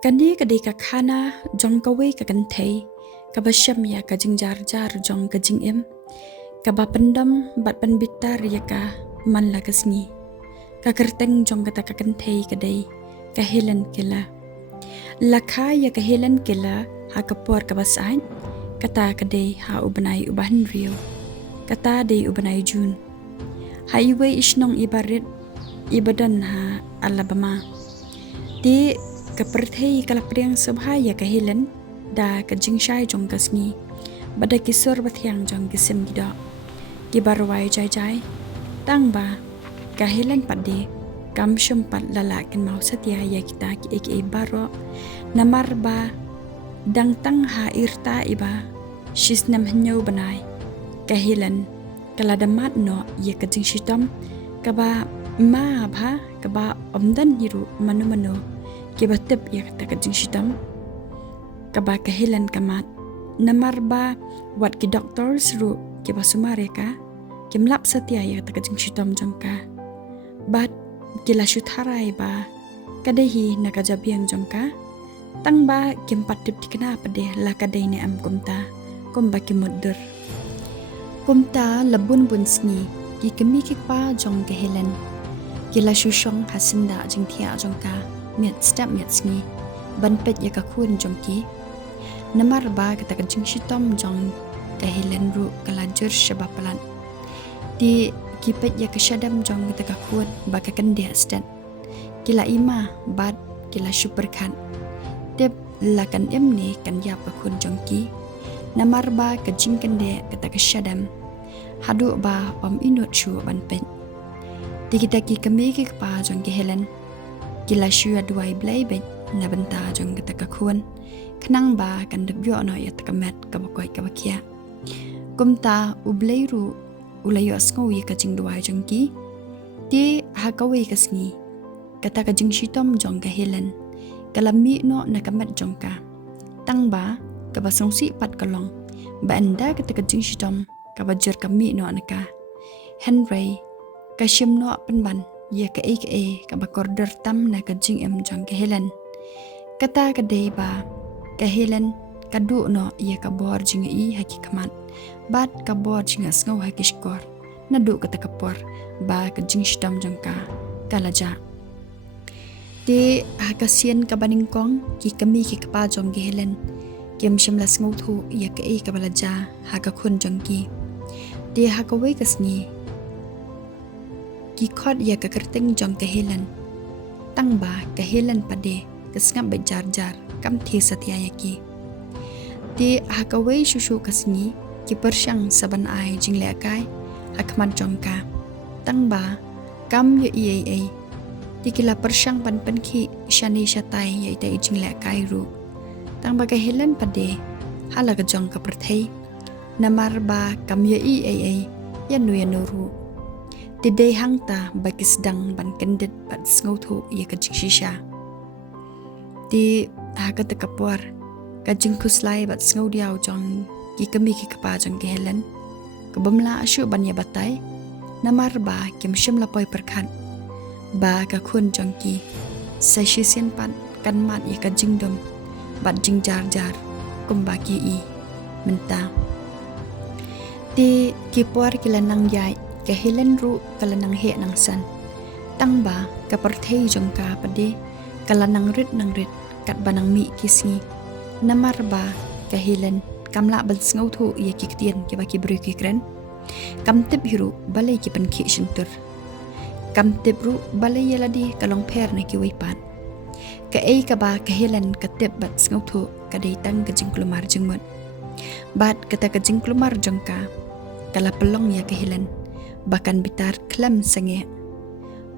Kani kadai ka khana jong kawei ka Kynthei, kaba shym ya ka Jingjar-Jar jong ka jingim, kaba pyndem bat penbitar ya ka Matlah ka sngi, ka kerteng jong kata ka Kynthei kadai ka Helen Keller. Lakha ya ka Helen Keller ha kapor ka basain, kata kadai ha ubanai ubah Hynrei, kata dai ubanai Jun. Ha iwe ishnong ibarit ibadan ha Alabama. Di ka pyrthei kalapriang subhaya ka Helen da ka jingshai jong ka sngi, bada kisur bathiang jong kisim gida. Kibarwai jai tang ba ka Helen pade kam shym pat lalakin mau satya ya kita ki eke baro namar ba dang tang ha irta iba snem ngeu banai ka Helen kala damat no ya ka jingshitam kaba ma bha kaba omdan hiru manu kiba tip ya ka jingshitam kaba ka Helen kamat namar ba wat ki doctors ru kiba sumare ka kimlap satya ya ka jingshitam jongka bat kila shutharai ba kadehi nakajabiang jongka tang ba kim patip tikna pade la kadai ne am kumba kimuddur kumta labun bun sngi ki kemi kikpa jong ka Helen kila shushong hasinda jingthia jongka miat step miat sngi ban pet ya ka khun jongki namar ba kata ka jingshitam jong ka Helen ru kala jur shabapalan di kipet ya kesyadam jong kita kakun baka kendia stat kila ima bad kila syuperkan tip lakan emni kan ya pakun jongki namar ba kejing kende kita kesyadam hadu ba om inut shu ban pen di kita ki kemi ki pa jong ki Helen kila shu aduai blai bet na benta jong kita kakun kenang ba kan debyo no ya takamet kabakoi kabakia kumta ublai ru jingiohsngew ka jingduai jongki ti ha kawei ka sngi kata ka jingshitam jong ka Helen kalami no nakamat jongka tangba ka basongsi pat kalong ba anda kata ka jingshitam ka bajur kami no anaka Hynrei ka shym no penban ya ka ka bakorder tam na ka jingim jong ka Helen kata ka dei ba ka Helen kadu no ya ka bor jingiohi hakikamat bat kabor jingiohsngew hakishkor naduh kata kapor ba ka jingshitam jongka kalaja ti hakasien ka baningkong ki kami ki kapa jong ki Helen kem shymlasngew thoh ya ka balaja hakakhun jongki ti hakawei ka sngi ki khot ya ka kerteng jong ka Helen tangba ka Helen pade kasngap Jingjar-Jar kam thi satya yaki ti hakawei shuh ka sngi ki Pyrshah saban ai jinglekai hakman jongka tangba kam ye ti kila Pyrshah pan ki shani shatai ye tai jinglekai ru tangba ka Helen pade halaga jong ka pyrthei namar ba kam ye yanu ru ti dei hangta bakis dang ban kendet bat sngew thoh ye ka jingshisha ti hakata kapor ka jingkuslai bat sngew diaw jong ki kami ki kapa jong ki Helen kabamla asyu banya batai namar ba kim shym lapoi perkhan ba ka khun jong ki sashisian pan kan mat ya ka jingdom bat Jingjar-Jar kumba ki menta ti ki por kila nang yai ka Helen ru kala nang he nang san tangba ka pyrthei jong ka pade kala nang rit kat banang mi kisngi namar ba ka Helen kamla bal sngew thoh ye ki ktien ki ba ki briew ki kren kam tip hiru balai ki pan ki shintur kam tip ru balai yeladi kalong pher na ki weipan ka ka ba ka Helen ka tip bat sngew thoh ka dei tang ka jingklumar jingmut bat kata ka jingklumar jongka kala pelong ya ka Helen bakan bitar klam sange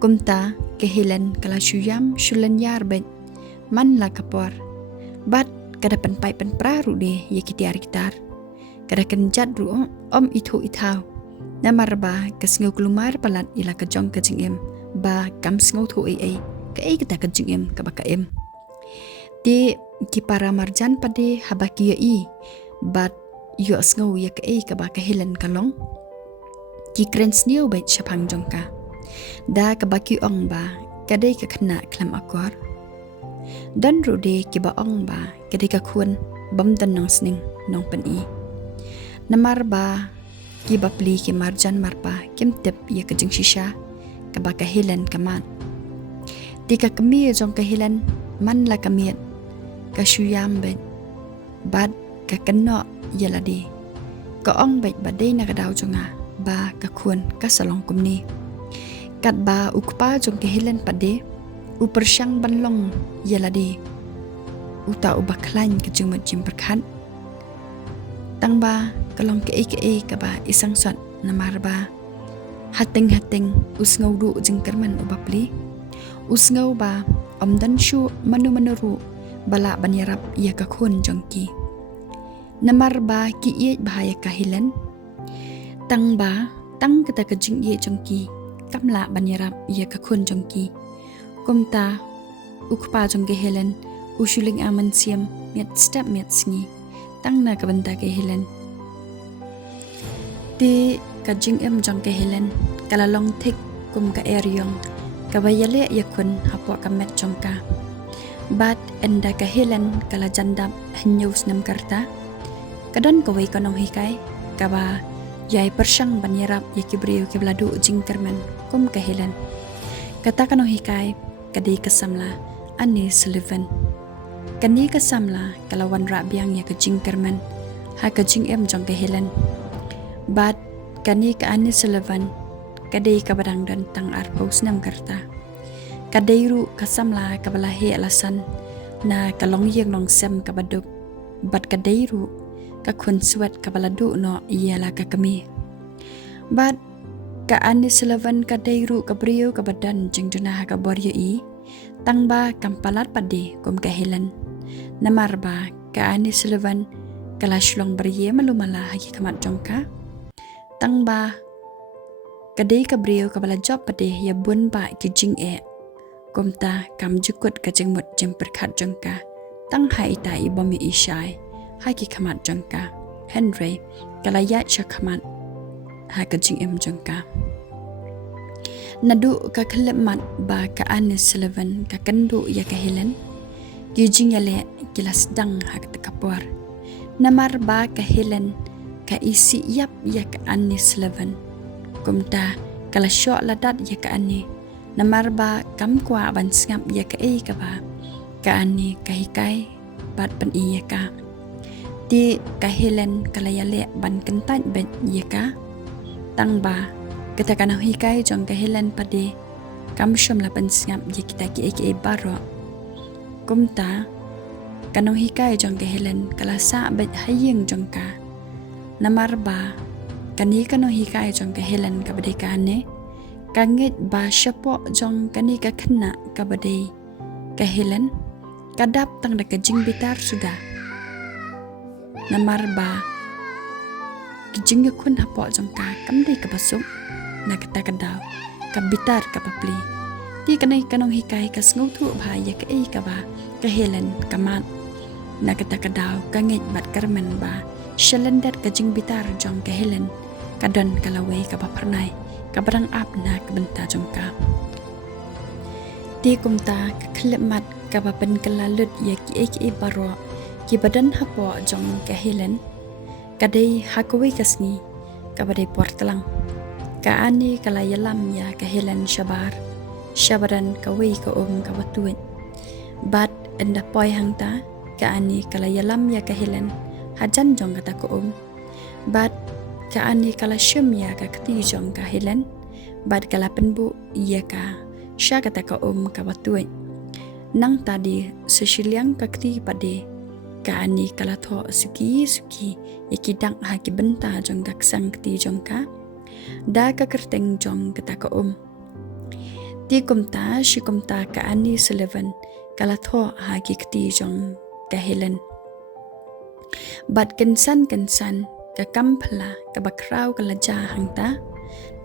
kumta ka Helen kala shuyam shulan yar bet man la kapor bat kada penpai penpraru de ye kitiar gitar kada kenjat ru om itho ithau namar ba kasngew klumar palat ila ka jong ka jingim ba kam sngew thoh ka kata ka jingim ka baka ti ki para marjan pade habaki ye bat jingiohsngew ye ka baka Helen kalong ki kren sneu bet shapang jongka da ka baki ong ba kadai ka khna klam akor Dan rude ki ba ong ba kadika kun bam dan nong sning nong pen i. Namar ba ki ba pli ki marjan marpa kim tip ya ka jing shisha ka ba ka Helen kaman. Tika kami jong ka Helen man la kamiet ka shuyam bet bad ka kenno yaladi. Ka ong bet ba day na kadaw jonga ba ka kun ka salong kumni. Kat ba ukpa jong ka Helen pade u Pyrshah banlong yaladi. Uta u baklan ka jing mut jim perkat. Tang ba kalong ke ka ba isang sot namar ba hating usngaw du jing kerman u bapli. Usngaw ba dan shuh manu bala banyarap ya ka kun jongki. Namar ba ki iet bahaya ka Helen. Tang ba tang kita ka jing iet jongki kamla banyarap ya ka kun jongki. Kumta ukpa jong ke Helen ushuling aman siam miat step miat sngi tang na ka banta ke Helen. Ti ka jingim jong ke Helen kala long tik kum ka eryong ka bayale Iakhun hapo ka met jong ka. Bat enda ka Helen kala jandap jingiohsngew karta. Kadon kawei ka nonghikai ka ba yai Pyrshah banyarap ya ki briew ki bladu jing kerman kum ka Helen. Kata ka nonghikai kadai kasamla Anne Sullivan. Kani kasamla kalawan rabiang ya ka jing kerman ha ka jingim jong ka Helen. Bat kani ka Anne Sullivan kadai ka badang dan tang arpau snem karta. Kadai ru kasamla ka balahi alasan na kalong yeng nong sem ka badup. Bat kadai ru ka kun suat ka baladu no iyala ka kami. Bat ka Anne Sullivan kadai ru ka briew ka badan jing dunah ka boryo i tang ba kampalat pade kum ka Helen. Namar ba ka Anne Sullivan kala shlong berye malumala hagi kamat jongka. Tang ba kadai ka briew ka bala job pade ya bun ba ki jing kumta kam jukut ka jing mut jim perkat jongka. Tang hai ta i bomi ishai hagi kamat jongka. Hynrei kala yat shakamat ha ka jingim jongka. Naduh ka kelemat ba ka Anne Sullivan ka kendu ya ka Helen. Ki jingyale kilas dang ha ka kapor. Namar ba ka Helen ka isi yap ya ka Anne Sullivan. Kumta kala syok ladat ya ka Anne. Namar ba kam kwa ban sngap ya ka ka ba ka Anne ka hikai bat pan ya ka. Ti ka Helen kala yale ban kentat ben ya ka. Tang ba kita kana hikai jong ka Helen pade kam shym la pan sngap ya kita ki baro. Kumta kanong hikai jong ka Helen kala sa bet hayeng jong ka. Namar ba kani kanong hikai jong ka Helen ka bade ka Anne ka ngeit ba syapo jong kani ka Khynnah ka bade ka Helen kadap tang da ka jing bitar sudah. Namar ba kijing Iakhun hapo jong ka kamdai ka basuk na kata kadaw ka bitar ka papli. Ti kanay kanong hikai ka sngaw thu ba ya ka ba ka Helen kamat na kata kadaw ka ngeit bat karman ba shalendar ka jing bitar jong ka Helen kadon kawei ka pernai ka barang ap na ka benta jong ka. Ti kumta ka klemat ka ba pen kalalut ya ki baro ki badan hapo jong ka Helen kadai hakawei kasni ka badai portalang ka Anne kala yalam ya ka Helen syabaran kawei ka ka batuin. Bat enda poi hangta ka Anne kala yalam ya ka Helen hajan jong kata ko Bat ka Anne kala shym ya ka kti jong ka Helen. Bat kala penbu ya ka sya kata ka ka batuin. Nang tadi sesilyang ka kti pade ka Anne kala thoh suki ya kidang ha ki benta jong ka sang kti jong ka. Da ka kerteng jong kata ka Ti kumta shi kumta ka Anne Sullivan kala thoh ha ki kti jong ka Helen. Bat kensan ka kampala ka bakraw kala ja hangta.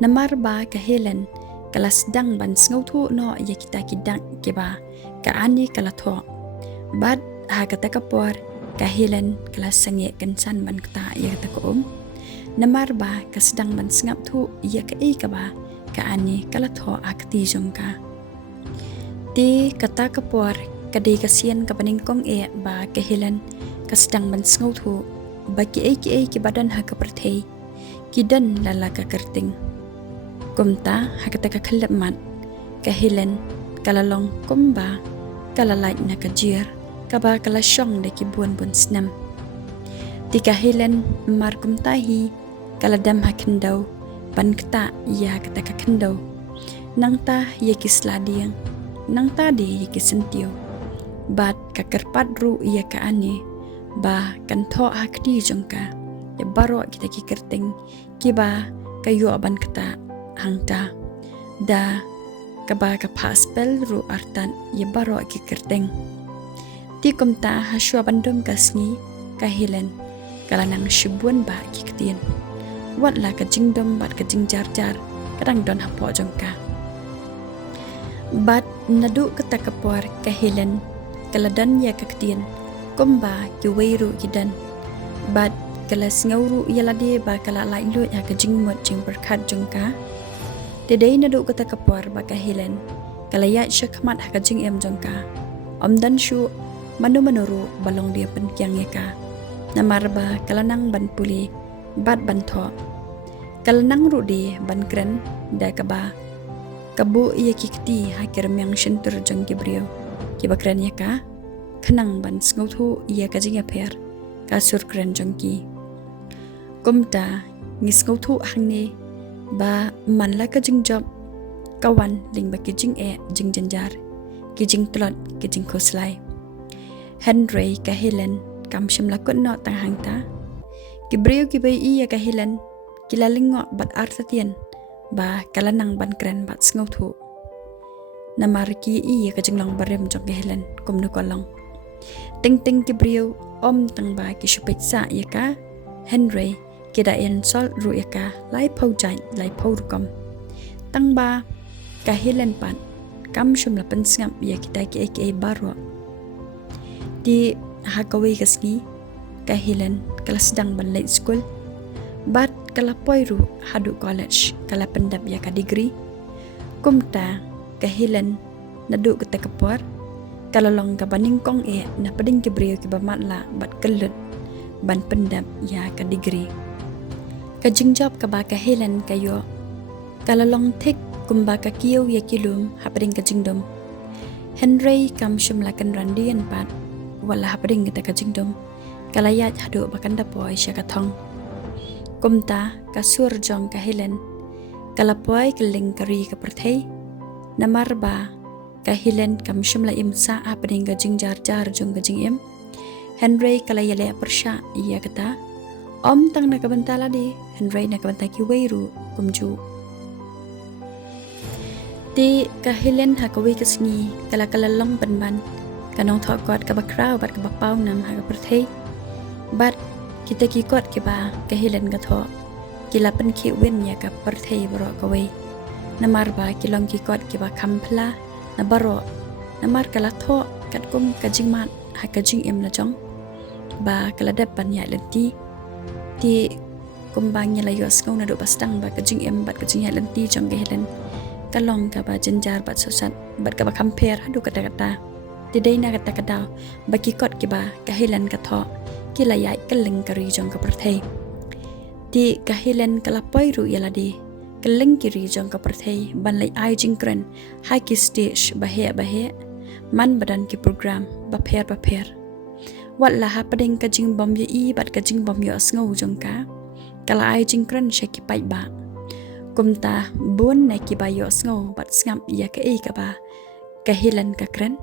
Namar ba ka Helen kala sedang ban sngaw thu no ya kita kidang kiba ka Anne kala thoh. Bat ha kata kapor ka Helen kala sange kensan ban kata ya kata ka Namar ba ka sedang ban sngap thu ya ka ba ka Anne kala thoh akti jong ka. Ti kata kapor kadai kasian ka paningkong ba ke Helen ka sedang ban sngau thu ba ki badan ha ka pyrthei ki dan lala ka kerting kumta ha kata ka khalap mat ka Helen kalalong kumba kalalait na ka jir ka ba kala shong de ki bun snem ti ka Helen mar kumta hi kala dam ha kendau ban kata ya kata ka kendau nang ta ye ki sladiang nang ta de ye ki sentio bat ka kerpat ru ya ka ane ba kan tho akdi jongka ya baro kita ki kerting ki ba kayu aban kata hangta da ka ba ka paspel ru artan ya baro ki kerting ti kumta haswa bandom kasngi ka Helen kala nang shibun ba ki ktien wat la ka jingdom bat ka Jingjar-Jar kadang don hapo jongka bat naduh kata kapor ka Helen kala dan ya ka ktien kumba ki weiru kidan bat kala sngawru yalade ba kala lailu ya ka jingmot jing berkat jongka dedai naduh kata kapor ba ka Helen kala ya syakmat ha ka jingim jongka omdan shuh manu-manuru balong dia penkyang ya ka namar ba kala nang ban pule bat ban thoh kala nang ru de ban kren da ka ba kabu iya kikti hakir myang shintur jong ki briew ki bakran ya ka khnang ban sngau thu iya ka jinga pher ka sur kren jong ki kumta ngisngau thu hangne ba manla ka jingjob kawan ling ba ki jingjar-Jar ki jingtlot ki jingkhoslai Hynrei ka Helen kam shim la kun no tang hangta ki briew ki bai iya ka Helen ki lalingo bat artatien ba kalanang ban kren bat sngau thu namar ki iya ka jinglong barem jong ke Helen kum nu kolong ting ki briew om tang ba ki shupet sa ya ka Hynrei ki da en sol ru ya ka lai phau jai lai phau rukom tang ba ka Helen pan kam shum la pan sngam ya ki ta ki baro di ha kawei kasngi ka Helen kala sedang ban late school bat kala poiru hadu college kala pendap ya ka degree kumta ka Helen naduh kata kapor kala long ka baningkong na pading ki briew ki ba Matlah bat Kyllut ban pendap ya ka degree ka jingjob ka ba ka Helen kayo kala long thik kumba ka kiyo ya kilum ha pading ka jingdom Hynrei kam shum la kan randian pat wala ha pading kita ka jingdom kala ya hadu bakan dapoy sya ka thong kumta kasur jong ka Helen kala poy kylleng kari ka pyrthei namar ba ka Helen kam shimla imsa apning ka Jingjar-Jar jong ka jingim Hynrei kala yale Pyrshah iya kata om tang na kabantala di Hynrei na kabanta ki weiru kumju ti ka Helen ha kawei kasngi kala long banban kanong thokot ka bakraw bat ka bapaw nam ha ka pyrthei bat kita kikot ki ba ka Helen ka thoh kilapan ki wen ya ka pyrthei baro kawei namar ba kilong kikot ki ba kampla na baro namar kala thoh kat kum ka jingmat ha ka jingim la jong ba kala dapan ya lenti ti kumbang ya layo sngau na do bastang ba ka jingim bat ka jingya lenti jong ka Helen kalong ka ba Jingjar bat sosat bat ka ba kamper hadu kata ti dei na kata daw ba kikot ki ba ka Helen ka thoh kila yai kylleng kari jong ka pyrthei ti ka Helen kala poiru yaladi kylleng kiri jong ka pyrthei ban lai ai jingkren hai ki stage bahe man badan ki program ba pher wat la ha padeng ka jing bom ye i bat ka jing bom yo sngo jong ka kala ai jingkren she ki pai ba kumta bun na ki ba yo sngo bat ngam ya ka ka ba ka Helen ka kren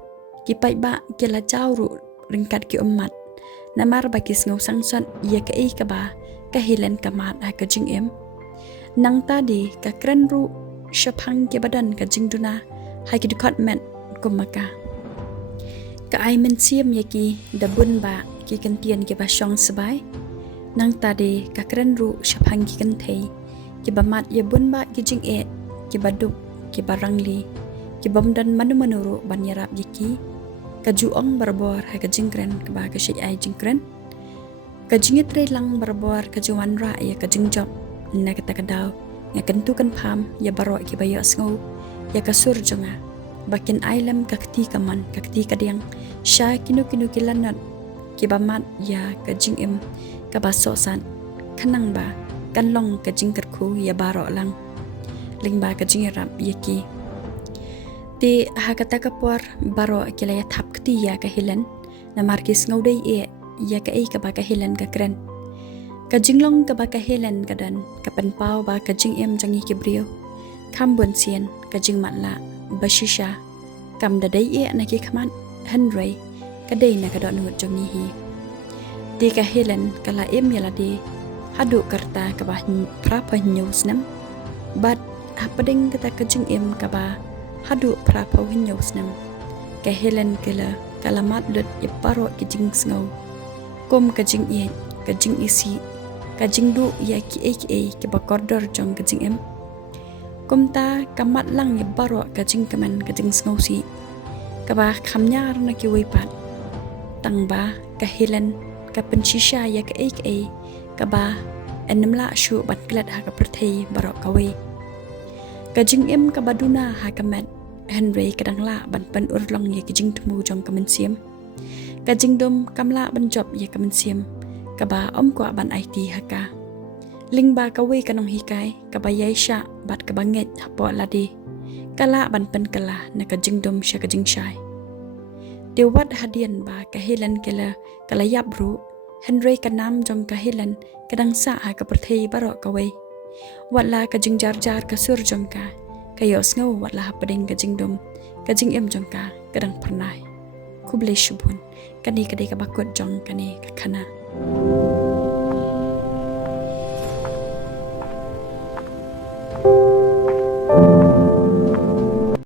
ki pai ba ki la jawru ringkat ki ummat namar baki ngau sangson ya ka ba ka Helen ka mat ha ka jingim nang tadi ka kren ru shaphang ke badan ka jingduna ha ki department kumaka ka ai men siam ya ki dabun ba ki kentien ke ba shong sabai nang tadi ka kren ru shaphang ki Kynthei ki ba mat ya bun ba ki jing ki ba duk ki ba rangli ki bomdan manu-manuru ban yarap yaki ka juong barbor ha ka jingkren ka ba ka shi ai jingkren ka jingitre lang barbor ka juwan ra ya ka jingjob na ka takadaw nga kentukan pham ya baro ki ba yo sngo ya ka sur jonga bakin ailam kakti kaman kakti kadang sha kinu kilanat kibamat ya ka jingim ka basosan kanang ba kanlong ka jingkerku ya baro lang lingba ka jingirap yaki ti hakata kapor baro kilaya thap kti ya ka Helen na markis ngaudai ya ka ka ba ka Helen ka kren ka jinglong ka ba ka Helen kadan ka penpau ba ka jingim jangi ki briew kambon sien ka jing Matlah bashisha kam dadai na ki khaman Hynrei kadai na kadon ngut jongi hi di ka Helen kala yala di hadu karta ka ba prapa snem bat hapading kata ka jingim ka ba hadu prapa snem ka Helen Keller kala Matlah paro ki jingiohsngew kom ka jingiohi ka jingdu ya ki ba kordor jong ka jingim kumta kamat lang baro ka jingkaman ka jingiohsngew si ka ba khamnyar na ki wipat tangba ka Helen ka Pyrshah ya ka ka ba enamla shuh bat klat ha ka pyrthei baro kawei ka jingim ka baduna ha ka met Hynrei kadangla ban pan urlong ya ki jingtmu jong ka mensiam ka jingdom kamla ban job ya ka mensiam ka ba kwa ban IT ha ka lingba kawei ka nonghikai ka ba yaisha bat ka ba ngeit hapo ladi kala ban pan kala na ka jingdom sha ka jingshai dewat hadian ba ka Helen Keller kala yabru Hynrei ka nam jong ka Helen kadang sa ha ka pyrthei baro kawei watla ka Jingjar-Jar ka sur jong ka jingiohsngew watla hapading ka jingdom ka jingim jong ka kadang pernai kublai shubun kani kadai ka bakut jong kani ka Khynnah